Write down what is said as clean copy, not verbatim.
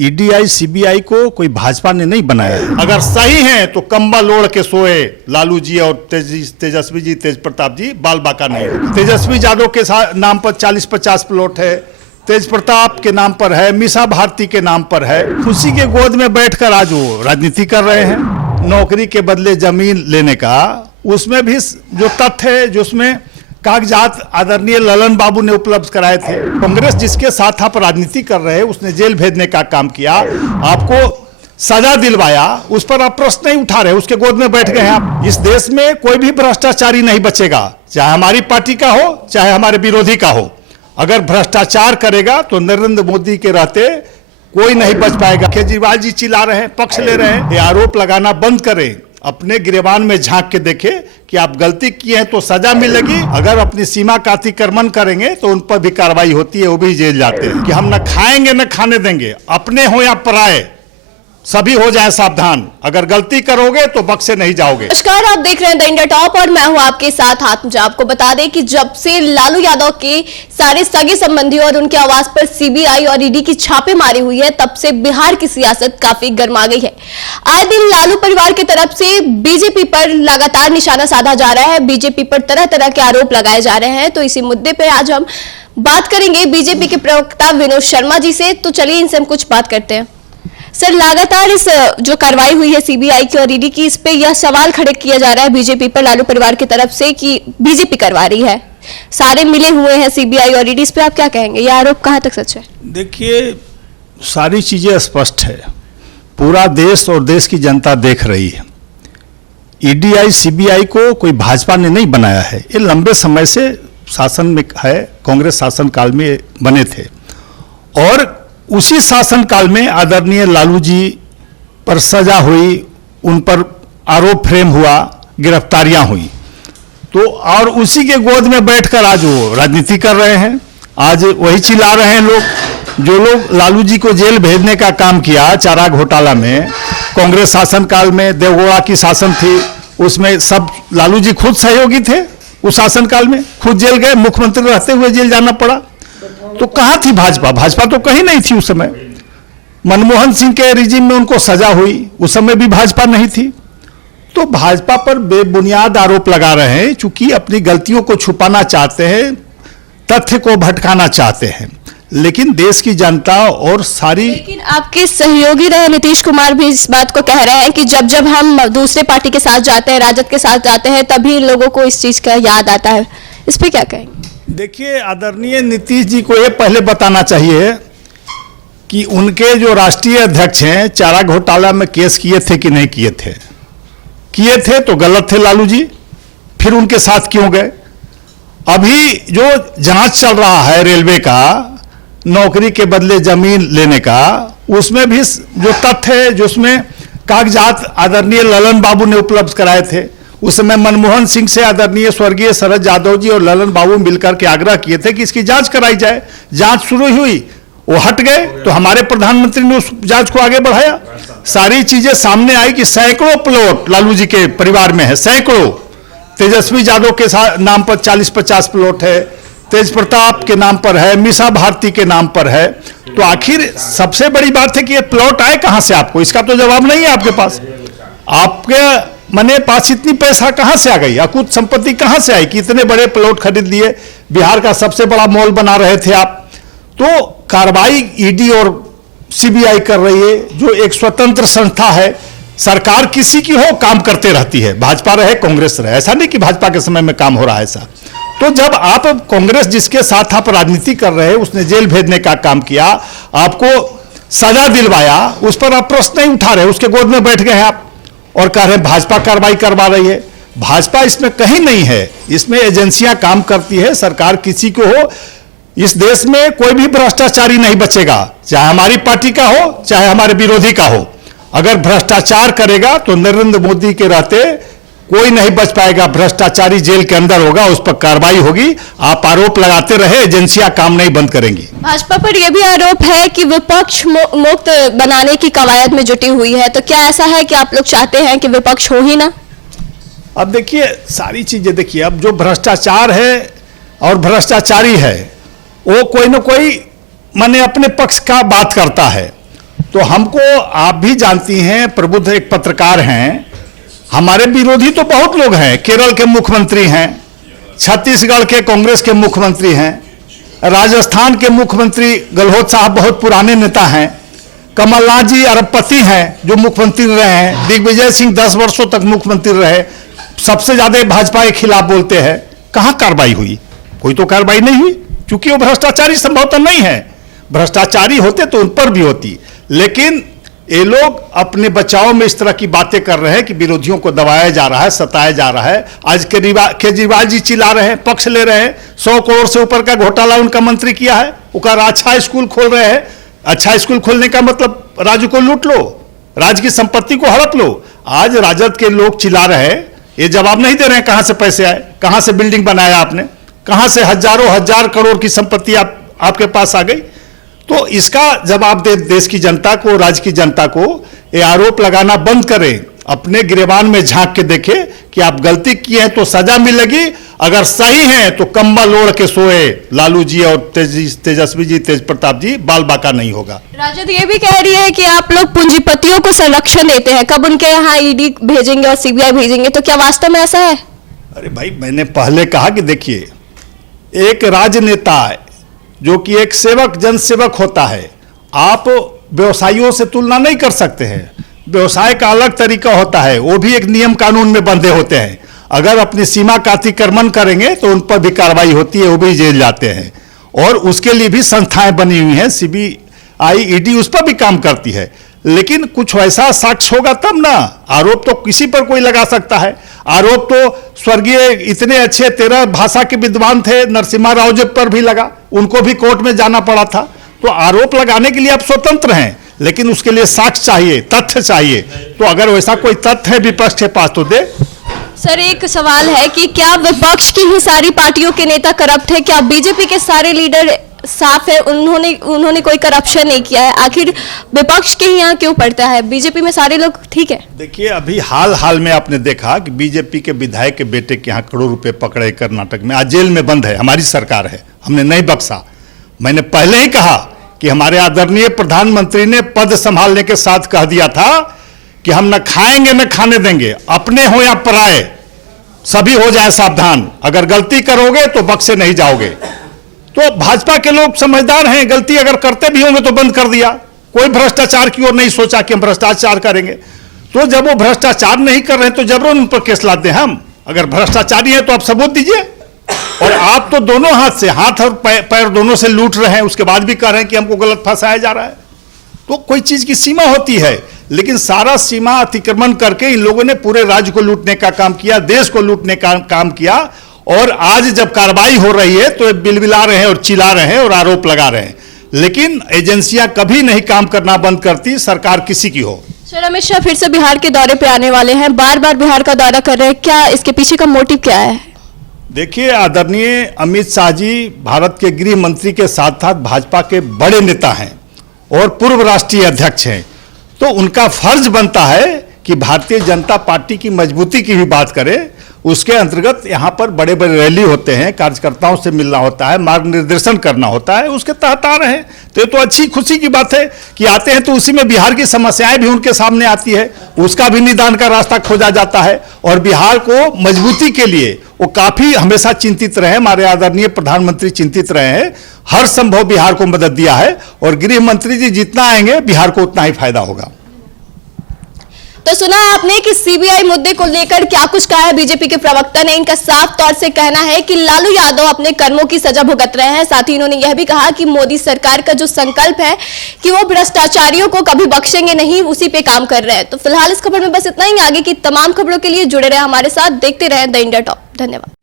EDI CBI को कोई भाजपा ने नहीं बनाया है। अगर सही हैं तो कंबल ओढ़ के सोए लालू जी और तेजस्वी जी, तेज प्रताप जी, बाल बाका नहीं। तेजस्वी यादव के नाम पर 40-50 प्लॉट है, तेज प्रताप के नाम पर है, मीसा भारती के नाम पर है। उसी के गोद में बैठकर आज वो राजनीति कर रहे हैं। नौकरी के बदले जमीन लेने का, उसमें भी जो तथ्य है, जो उसमें कागजात आदरणीय ललन बाबू ने उपलब्ध कराए थे। कांग्रेस जिसके साथ आप राजनीति कर रहे हैं उसने जेल भेजने का काम किया, आपको सजा दिलवाया, उस पर आप प्रश्न नहीं उठा रहे, उसके गोद में बैठ गए हैं आप। इस देश में कोई भी भ्रष्टाचारी नहीं बचेगा, चाहे हमारी पार्टी का हो चाहे हमारे विरोधी का हो। अगर भ्रष्टाचार करेगा तो नरेंद्र मोदी के रहते कोई नहीं बच पाएगा। केजरीवाल जी चिल्ला रहे हैं, पक्ष ले रहे हैं, ये आरोप लगाना बंद करें, अपने गिरेबान में झांक के देखें कि आप गलती किए हैं तो सजा मिलेगी। अगर अपनी सीमा का अतिक्रमण करेंगे तो उन पर भी कार्रवाई होती है, वो भी जेल जाते हैं। कि हम न खाएंगे न खाने देंगे, अपने हो या पराए, सभी हो जाए सावधान। अगर गलती करोगे तो बख्शे नहीं जाओगे। नमस्कार, आप देख रहे हैं द इंडिया टॉप और मैं हूं आपके साथ आत्मजा। आपको बता दें कि जब से लालू यादव के सारे सगे संबंधी और उनके आवास पर सीबीआई और ईडी की छापेमारी हुई है, तब से बिहार की सियासत काफी गर्मा गई है। आए दिन लालू परिवार की तरफ से बीजेपी पर लगातार निशाना साधा जा रहा है, बीजेपी पर तरह तरह के आरोप लगाए जा रहे हैं। तो इसी मुद्दे पर आज हम बात करेंगे बीजेपी के प्रवक्ता विनोद शर्मा जी से। तो चलिए इनसे हम कुछ बात करते हैं। सर, लगातार इस जो कार्रवाई हुई है सीबीआई की और ईडी की, इस पे यह सवाल खड़े किया जा रहा है बीजेपी पर लालू परिवार की तरफ से कि बीजेपी करवा रही है, सारे मिले हुए हैं सीबीआई और ईडी। इस पे आप क्या कहेंगे, यह आरोप कहां तक सच है? देखिए, सारी चीजें स्पष्ट है, पूरा देश और देश की जनता देख रही है। ईडीआई सीबीआई को कोई भाजपा ने नहीं बनाया है, ये लंबे समय से शासन में है, कांग्रेस शासन काल में बने थे। और उसी शासनकाल में आदरणीय लालू जी पर सजा हुई, उन पर आरोप फ्रेम हुआ, गिरफ्तारियां हुई, तो और उसी के गोद में बैठकर आज वो राजनीति कर रहे हैं। आज वही चिल्ला रहे हैं लोग, जो लोग लालू जी को जेल भेजने का काम किया चारा घोटाला में। कांग्रेस शासनकाल में देवगौड़ा की शासन थी, उसमें सब लालू जी खुद सहयोगी थे। उस शासनकाल में खुद जेल गए, मुख्यमंत्री रहते हुए जेल जाना पड़ा। तो कहां थी भाजपा? भाजपा तो कहीं नहीं थी उस समय। मनमोहन सिंह के रिजीम में उनको सजा हुई, उस समय भी भाजपा नहीं थी। तो भाजपा पर बेबुनियाद आरोप लगा रहे हैं, चूंकि अपनी गलतियों को छुपाना चाहते हैं, तथ्य को भटकाना चाहते हैं। लेकिन देश की जनता और सारी, लेकिन आपके सहयोगी रहे नीतीश कुमार भी इस बात को कह रहे हैं कि जब जब हम दूसरे पार्टी के साथ जाते हैं, राजद के साथ जाते हैं, तभी लोगों को इस चीज का याद आता है। इस पे क्या कहेंगे? देखिए, आदरणीय नीतीश जी को ये पहले बताना चाहिए कि उनके जो राष्ट्रीय अध्यक्ष हैं, चारा घोटाला में केस किए थे कि नहीं किए थे। किए थे तो गलत थे लालू जी, फिर उनके साथ क्यों गए? अभी जो जांच चल रहा है रेलवे का, नौकरी के बदले जमीन लेने का, उसमें भी जो तथ्य है, जो उसमें कागजात आदरणीय ललन बाबू ने उपलब्ध कराए थे। उस समय मनमोहन सिंह से आदरणीय स्वर्गीय शरद यादव जी और ललन बाबू मिलकर के आग्रह किए थे कि इसकी जांच कराई जाए। जांच शुरू हुई, वो हट गए, तो हमारे प्रधानमंत्री ने उस जांच को आगे बढ़ाया। सारी चीजें सामने आई कि सैकड़ों प्लॉट लालू जी के परिवार में है, सैकड़ों। तेजस्वी यादव के नाम पर 40-50 प्लॉट है, तेज प्रताप के नाम पर है, मीसा भारती के नाम पर है। तो आखिर सबसे बड़ी बात है कि ये प्लॉट आए कहां से आपको? इसका तो जवाब नहीं है आपके पास। आपके मने पास इतनी पैसा कहां से आ गई? अकुत संपत्ति कहां से आई कि इतने बड़े प्लॉट खरीद लिए? बिहार का सबसे बड़ा मॉल बना रहे थे आप। तो कार्रवाई ईडी और सीबीआई कर रही है, जो एक स्वतंत्र संस्था है। सरकार किसी की हो, काम करते रहती है, भाजपा रहे कांग्रेस रहे। ऐसा नहीं कि भाजपा के समय में काम हो रहा है ऐसा। तो जब आप कांग्रेस जिसके साथ आप राजनीति कर रहे हैं, उसने जेल भेजने का काम किया, आपको सजा दिलवाया, उस पर आप प्रश्न नहीं उठा रहे, उसके गोद में बैठ गए हैं आप और कह रहे हैं भाजपा कार्रवाई करवा रही है। भाजपा इसमें कहीं नहीं है, इसमें एजेंसियां काम करती है। सरकार किसी को हो, इस देश में कोई भी भ्रष्टाचारी नहीं बचेगा, चाहे हमारी पार्टी का हो चाहे हमारे विरोधी का हो। अगर भ्रष्टाचार करेगा तो नरेंद्र मोदी के रहते कोई नहीं बच पाएगा। भ्रष्टाचारी जेल के अंदर होगा, उस पर कार्रवाई होगी। आप आरोप लगाते रहे, एजेंसियां काम नहीं बंद करेंगी। भाजपा पर यह भी आरोप है कि विपक्ष मुक्त बनाने की कवायद में जुटी हुई है। तो क्या ऐसा है कि आप लोग चाहते हैं कि विपक्ष हो ही ना? अब देखिए, सारी चीजें देखिए, अब जो भ्रष्टाचार है और भ्रष्टाचारी है, वो कोई ना कोई माने अपने पक्ष का बात करता है। तो हमको, आप भी जानती हैं, प्रबुद्ध एक पत्रकार हैं, हमारे विरोधी तो बहुत लोग हैं। केरल के मुख्यमंत्री हैं, छत्तीसगढ़ के कांग्रेस के मुख्यमंत्री हैं, राजस्थान के मुख्यमंत्री गहलोत साहब बहुत पुराने नेता हैं, कमलनाथ जी अरबपति हैं जो मुख्यमंत्री रहे हैं, दिग्विजय सिंह 10 वर्षों तक मुख्यमंत्री रहे, सबसे ज्यादा भाजपा के खिलाफ बोलते हैं। कहां कार्रवाई हुई? कोई तो कार्रवाई नहीं हुई, क्योंकि वो भ्रष्टाचारी संभवतः नहीं है। भ्रष्टाचारी होते तो उन पर भी होती, लेकिन ये लोग अपने बचाव में इस तरह की बातें कर रहे हैं कि विरोधियों को दबाया जा रहा है, सताया जा रहा है। आज केजरीवाल जी चिल्ला रहे हैं, पक्ष ले रहे हैं, 100 करोड़ से ऊपर का घोटाला उनका मंत्री किया है, वो अच्छा स्कूल खोल रहे हैं। अच्छा स्कूल खोलने का मतलब राज्य को लूट लो, राज्य की संपत्ति को हड़प लो। आज राजद के लोग चिल्ला रहे हैं, ये जवाब नहीं दे रहे हैं कहां से पैसे आए, कहां से बिल्डिंग बनाया आपने, कहां से हजारों हजार करोड़ की संपत्ति आपके पास आ गई। तो इसका जवाब दे देश की जनता को, राज्य की जनता को। ये आरोप लगाना बंद करें, अपने गिरेबान में झांक के देखें कि आप गलती किए हैं तो सजा मिलेगी, अगर सही हैं तो कंबल ओढ़ के सोए लालू जी और तेजस्वी जी, तेज प्रताप जी, बाल बाका नहीं होगा। राजद ये भी कह रही है कि आप लोग पूंजीपतियों को संरक्षण देते हैं, कब उनके यहाँ ईडी भेजेंगे और सीबीआई भेजेंगे, तो क्या वास्तव में ऐसा है? अरे भाई, मैंने पहले कहा कि देखिए, एक राजनेता जो कि एक सेवक, जनसेवक होता है, आप व्यवसायियों से तुलना नहीं कर सकते हैं। व्यवसाय का अलग तरीका होता है, वो भी एक नियम कानून में बंधे होते हैं। अगर अपनी सीमा का अतिक्रमण करेंगे तो उन पर भी कार्रवाई होती है, वो भी जेल जाते हैं, और उसके लिए भी संस्थाएं बनी हुई हैं, सीबीआई, ईडी उस पर भी काम करती है। लेकिन कुछ वैसा साक्ष्य होगा तब ना। आरोप तो किसी पर कोई लगा सकता है। आरोप तो स्वर्गीय इतने अच्छे 13 भाषा के विद्वान थे, नरसिम्हा राव जी पर भी लगा, उनको भी कोर्ट में जाना पड़ा था। तो आरोप लगाने के लिए आप स्वतंत्र हैं, लेकिन उसके लिए साक्ष्य चाहिए, तथ्य चाहिए। तो अगर वैसा कोई तथ्य है विपक्ष के पास तो दे। सर, एक सवाल है कि क्या विपक्ष की ही सारी पार्टियों के नेता करप्ट है? क्या बीजेपी के सारे लीडर साफ है, उन्होंने कोई करप्शन नहीं किया है? आखिर विपक्ष के ही यहाँ क्यों पड़ता है? बीजेपी में सारे लोग ठीक है। देखिए, अभी हाल में आपने देखा कि बीजेपी के विधायक के बेटे के यहाँ करोड़ रुपए पकड़े कर्नाटक में, आज जेल में बंद है। हमारी सरकार है, हमने नहीं बख्शा। मैंने पहले ही कहा कि हमारे आदरणीय प्रधानमंत्री ने पद संभालने के साथ कह दिया था कि हम न खाएंगे न खाने देंगे, अपने हो या पराए, सभी हो जाए सावधान, अगर गलती करोगे तो बख्शे नहीं जाओगे। तो भाजपा के लोग समझदार हैं, गलती अगर करते भी होंगे तो बंद कर दिया, कोई भ्रष्टाचार की ओर नहीं सोचा कि हम भ्रष्टाचार करेंगे। तो जब वो भ्रष्टाचार नहीं कर रहे हैं तो जबरन उन पर केस लाते हैं हम। अगर भ्रष्टाचारी है तो आप सबूत दीजिए। और आप तो दोनों हाथ से, हाथ और पैर दोनों से लूट रहे हैं, उसके बाद भी कह रहे हैं कि हमको गलत फंसाया जा रहा है। तो कोई चीज की सीमा होती है, लेकिन सारा सीमा अतिक्रमण करके इन लोगों ने पूरे राज्य को लूटने का काम किया, देश को लूटने का काम किया। और आज जब कार्रवाई हो रही है तो बिलबिला रहे हैं और चिल्ला रहे हैं और आरोप लगा रहे हैं, लेकिन एजेंसियां कभी नहीं काम करना बंद करती, सरकार किसी की हो। सर, अमित शाह फिर से बिहार के दौरे पे आने वाले हैं, बार बार बिहार का दौरा कर रहे हैं, क्या इसके पीछे का मोटिव क्या है? देखिए, आदरणीय अमित शाह जी भारत के गृह मंत्री के साथ साथ भाजपा के बड़े नेता हैं और पूर्व राष्ट्रीय अध्यक्ष हैं। तो उनका फर्ज बनता है कि भारतीय जनता पार्टी की मजबूती की भी बात करें। उसके अंतर्गत यहाँ पर बड़े बड़े रैली होते हैं, कार्यकर्ताओं से मिलना होता है, मार्ग निर्देशन करना होता है, उसके तहत आ रहे हैं। तो ये तो अच्छी खुशी की बात है कि आते हैं, तो उसी में बिहार की समस्याएं भी उनके सामने आती है, उसका भी निदान का रास्ता खोजा जाता है। और बिहार को मजबूती के लिए वो काफी हमेशा चिंतित रहे, हमारे आदरणीय प्रधानमंत्री चिंतित रहे हैं, हर संभव बिहार को मदद दिया है। और गृह मंत्री जी जितना आएंगे बिहार को उतना ही फायदा होगा। तो सुना आपने कि सीबीआई मुद्दे को लेकर क्या कुछ कहा है बीजेपी के प्रवक्ता ने। इनका साफ तौर से कहना है कि लालू यादव अपने कर्मों की सजा भुगत रहे हैं। साथ ही इन्होंने यह भी कहा कि मोदी सरकार का जो संकल्प है कि वो भ्रष्टाचारियों को कभी बख्शेंगे नहीं, उसी पे काम कर रहे हैं। तो फिलहाल इस खबर में बस इतना ही। आगे की तमाम खबरों के लिए जुड़े रहे हमारे साथ, देखते रहे द इंडिया टॉप। धन्यवाद।